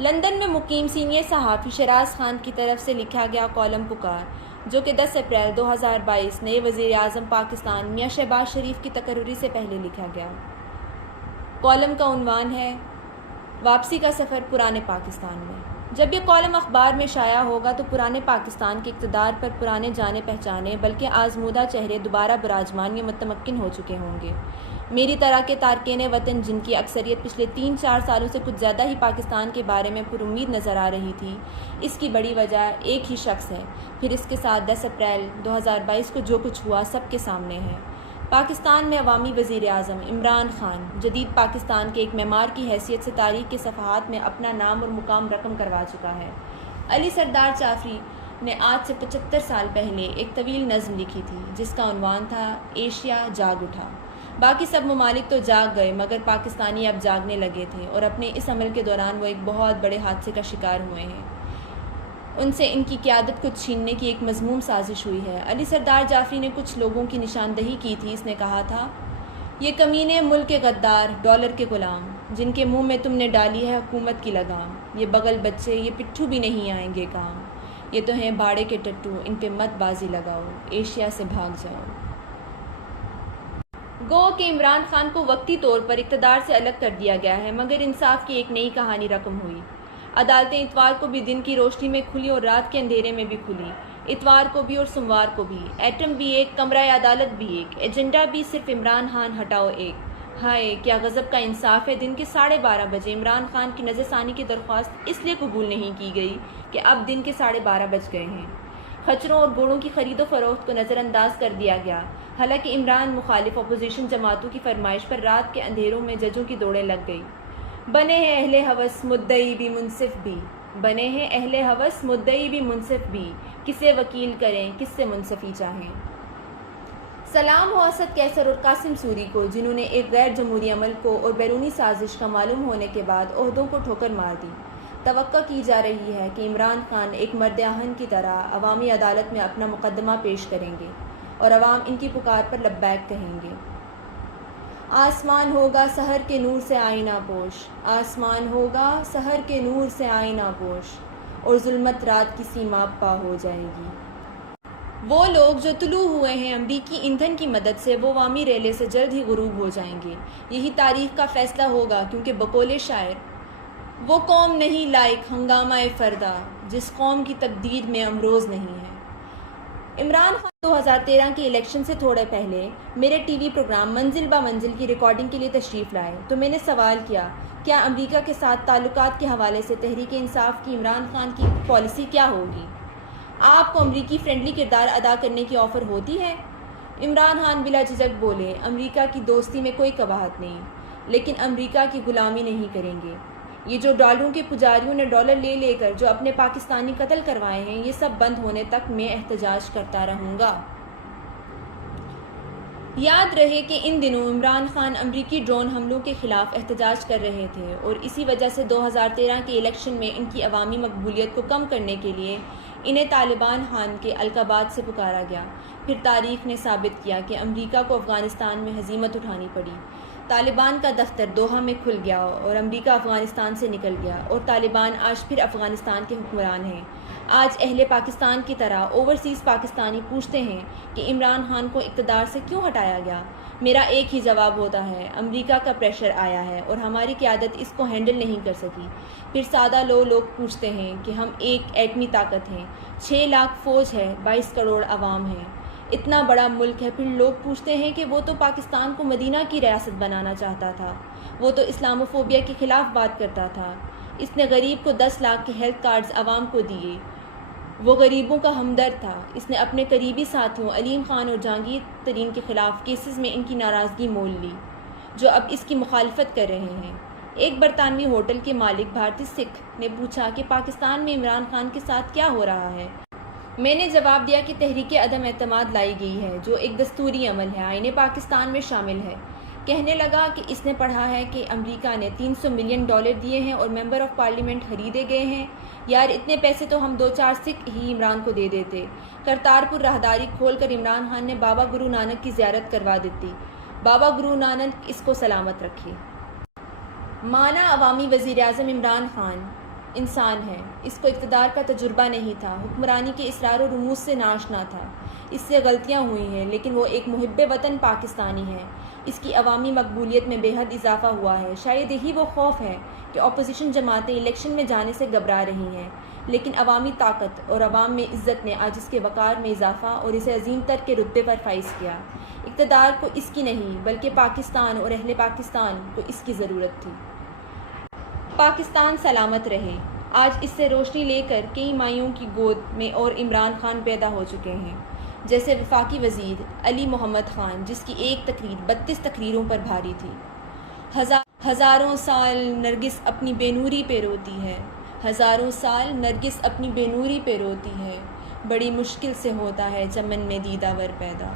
London میں مقیم senior صحافی شراز خان کی طرف سے لکھا گیا کالم پکار، جو کہ 10 اپریل 2022 نئے وزیر اعظم پاکستان میاں شہباز شریف کی تقرری سے پہلے لکھا گیا۔ کالم کا عنوان ہے واپسی کا سفر پرانے پاکستان میں۔ جب یہ کالم اخبار میں شائع ہوگا تو پرانے پاکستان کے اقتدار پر پرانے جانے پہچانے بلکہ آزمودہ چہرے دوبارہ براجمان یا متمکن ہو چکے ہوں گے۔ میری طرح کے تارکین وطن جن کی اکثریت پچھلے 3-4 سالوں سے کچھ زیادہ ہی پاکستان کے بارے میں پر امید نظر آ رہی تھی، اس کی بڑی وجہ ایک ہی شخص ہے، پھر اس کے ساتھ 10 اپریل 2022 کو جو کچھ ہوا سب کے سامنے ہے۔ پاکستان میں عوامی وزیر اعظم عمران خان جدید پاکستان کے ایک معمار کی حیثیت سے تاریخ کے صفحات میں اپنا نام اور مقام رقم کروا چکا ہے۔ علی سردار جعفری نے آج سے 75 سال پہلے ایک طویل نظم لکھی تھی جس کا عنوان تھا ایشیا جاگ اٹھا۔ باقی سب ممالک تو جاگ گئے مگر پاکستانی اب جاگنے لگے تھے اور اپنے اس عمل کے دوران وہ ایک بہت بڑے حادثے کا شکار ہوئے ہیں۔ ان سے ان کی قیادت کو چھیننے کی ایک مذموم سازش ہوئی ہے۔ علی سردار جعفری نے کچھ لوگوں کی نشاندہی کی تھی۔ اس نے کہا تھا، یہ کمینے ملک کے غدار، ڈالر کے غلام، جن کے منہ میں تم نے ڈالی ہے حکومت کی لگام، یہ بغل بچے، یہ پٹھو بھی نہیں آئیں گے کام، یہ تو ہیں باڑے کے ٹٹو، ان پہ مت بازی لگاؤ، ایشیا سے بھاگ جاؤ۔ گو کہ عمران خان کو وقتی طور پر اقتدار سے الگ کر دیا گیا ہے مگر انصاف کی ایک نئی کہانی رقم ہوئی۔ عدالتیں اتوار کو بھی دن کی روشنی میں کھلی اور رات کے اندھیرے میں بھی کھلی، اتوار کو بھی اور سوموار کو بھی۔ ایٹم بھی ایک، کمرہ عدالت بھی ایک، ایجنڈا بھی صرف عمران خان ہٹاؤ ایک۔ ہائے کیا غضب کا انصاف ہے! دن کے 12:30 بجے عمران خان کی نظر ثانی کی درخواست اس لیے قبول نہیں کی گئی کہ اب دن کے 12:30 بج گئے ہیں۔ خچروں اور گھوڑوں کی خرید و فروخت کو نظر انداز کر دیا گیا، حالانکہ عمران مخالف اپوزیشن جماعتوں کی فرمائش پر رات کے اندھیروں میں ججوں کی دوڑیں لگ گئی۔ بنے ہیں اہل ہوس مدعی بھی منصف بھی، بنے ہیں اہل ہوس مدعی بھی منصف بھی، کسے وکیل کریں کس سے منصفی چاہیں۔ سلام ہو اسد کیسر اور قاسم سوری کو، جنہوں نے ایک غیر جمہوری عمل کو اور بیرونی سازش کا معلوم ہونے کے بعد عہدوں کو ٹھوکر مار دی۔ توقع کی جا رہی ہے کہ عمران خان ایک مرد آہن کی طرح عوامی عدالت میں اپنا مقدمہ پیش کریں گے اور عوام ان کی پکار پر لبیک کہیں گے۔ آسمان ہوگا سحر کے نور سے آئینہ پوش، آسمان ہوگا سحر کے نور سے آئینہ پوش، اور ظلمت رات کی سیما پا ہو جائے گی۔ وہ لوگ جو طلوع ہوئے ہیں امریکی ایندھن کی مدد سے، وہ وامی ریلے سے جلد ہی غروب ہو جائیں گے۔ یہی تاریخ کا فیصلہ ہوگا، کیونکہ بقول شاعر، وہ قوم نہیں لائق ہنگامہ فردا جس قوم کی تقدیر میں امروز نہیں ہے۔ عمران خان 2013 کے الیکشن سے تھوڑے پہلے میرے ٹی وی پروگرام منزل با منزل کی ریکارڈنگ کے لیے تشریف لائے تو میں نے سوال کیا، کیا امریکہ کے ساتھ تعلقات کے حوالے سے تحریک انصاف کی عمران خان کی پالیسی کیا ہوگی؟ آپ کو امریکی فرینڈلی کردار ادا کرنے کی آفر ہوتی ہے؟ عمران خان بلا جھجک بولے، امریکہ کی دوستی میں کوئی قباحت نہیں، لیکن امریکہ کی غلامی نہیں کریں گے۔ یہ جو ڈالروں کے پجاریوں نے ڈالر لے لے کر جو اپنے پاکستانی قتل کروائے ہیں، یہ سب بند ہونے تک میں احتجاج کرتا رہوں گا۔ یاد رہے کہ ان دنوں عمران خان امریکی ڈرون حملوں کے خلاف احتجاج کر رہے تھے اور اسی وجہ سے 2013 کے الیکشن میں ان کی عوامی مقبولیت کو کم کرنے کے لیے انہیں طالبان خان کے القابات سے پکارا گیا۔ پھر تاریخ نے ثابت کیا کہ امریکہ کو افغانستان میں ہزیمت اٹھانی پڑی۔ طالبان کا دفتر دوحہ میں کھل گیا اور امریکہ افغانستان سے نکل گیا اور طالبان آج پھر افغانستان کے حکمران ہیں۔ آج اہل پاکستان کی طرح اوورسیز پاکستانی پوچھتے ہیں کہ عمران خان کو اقتدار سے کیوں ہٹایا گیا؟ میرا ایک ہی جواب ہوتا ہے، امریکہ کا پریشر آیا ہے اور ہماری قیادت اس کو ہینڈل نہیں کر سکی۔ پھر سادہ لوگ پوچھتے ہیں کہ ہم ایک ایٹمی طاقت ہیں، 6 لاکھ فوج ہے، 22 کروڑ عوام ہیں، اتنا بڑا ملک ہے۔ پھر لوگ پوچھتے ہیں کہ وہ تو پاکستان کو مدینہ کی ریاست بنانا چاہتا تھا، وہ تو اسلاموفوبیا کے خلاف بات کرتا تھا، اس نے غریب کو 10 لاکھ کے ہیلتھ کارڈز عوام کو دیے، وہ غریبوں کا ہمدرد تھا، اس نے اپنے قریبی ساتھیوں علیم خان اور جہانگیر ترین کے خلاف کیسز میں ان کی ناراضگی مول لی، جو اب اس کی مخالفت کر رہے ہیں۔ ایک برطانوی ہوٹل کے مالک بھارتی سکھ نے پوچھا کہ پاکستان میں عمران خان کے ساتھ کیا ہو رہا ہے؟ میں نے جواب دیا کہ تحریک عدم اعتماد لائی گئی ہے، جو ایک دستوری عمل ہے، آئین پاکستان میں شامل ہے۔ کہنے لگا کہ اس نے پڑھا ہے کہ امریکہ نے $300 ملین دیے ہیں اور ممبر آف پارلیمنٹ خریدے گئے ہیں۔ یار اتنے پیسے تو ہم 2-4 سکھ ہی عمران کو دے دیتے۔ کرتارپور راہداری کھول کر عمران خان نے بابا گرو نانک کی زیارت کروا دیتی۔ بابا گرو نانک اس کو سلامت رکھے۔ مانا عوامی وزیر اعظم عمران خان انسان ہے، اس کو اقتدار کا تجربہ نہیں تھا، حکمرانی کے اسرار و رموز سے ناشنا تھا، اس سے غلطیاں ہوئی ہیں، لیکن وہ ایک محب وطن پاکستانی ہے، اس کی عوامی مقبولیت میں بے حد اضافہ ہوا ہے۔ شاید یہی وہ خوف ہے کہ اپوزیشن جماعتیں الیکشن میں جانے سے گھبرا رہی ہیں، لیکن عوامی طاقت اور عوام میں عزت نے آج اس کے وقار میں اضافہ اور اسے عظیم تر کے رتبے پر فائز کیا۔ اقتدار کو اس کی نہیں بلکہ پاکستان اور اہل پاکستان کو اس کی ضرورت تھی۔ پاکستان سلامت رہے۔ آج اس سے روشنی لے کر کئی مائیوں کی گود میں اور عمران خان پیدا ہو چکے ہیں، جیسے وفاقی وزیر علی محمد خان، جس کی ایک تقریر 32 تقریروں پر بھاری تھی۔ ہزاروں سال نرگس اپنی بے نوری پہ روتی ہے، ہزاروں سال نرگس اپنی بے نوری پہ روتی ہے، بڑی مشکل سے ہوتا ہے چمن میں دیدہ ور پیدا۔